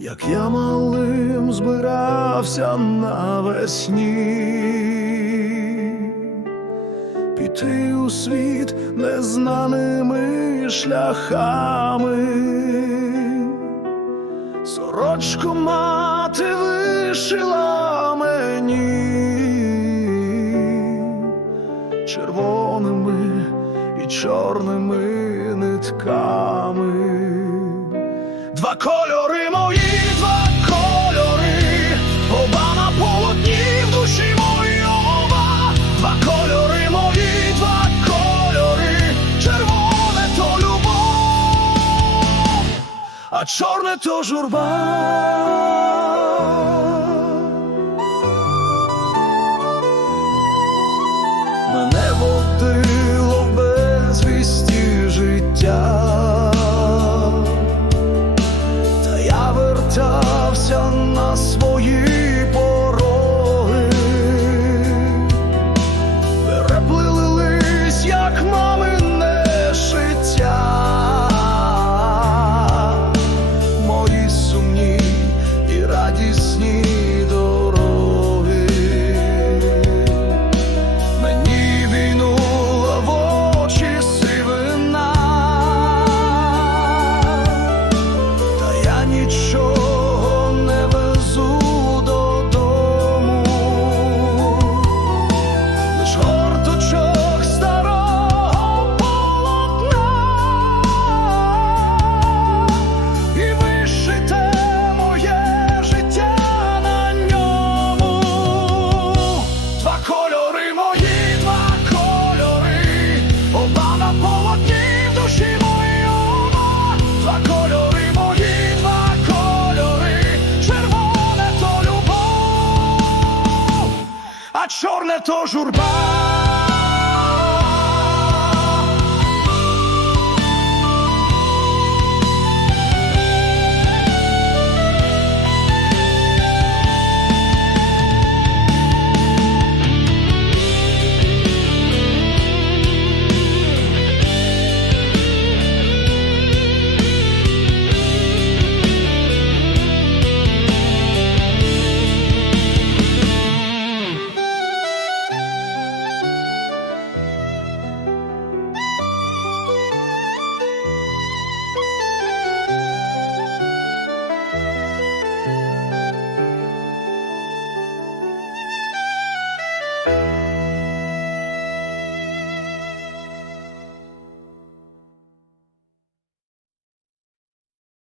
як я малим збирався навесні, піти у світ незнаними шляхами, сорочку мати вишила мені, червоними і чорними нитками. Два кольори мої. а чорне то журба. Мене водило в безвісті життя. объяснить. чорна то журба.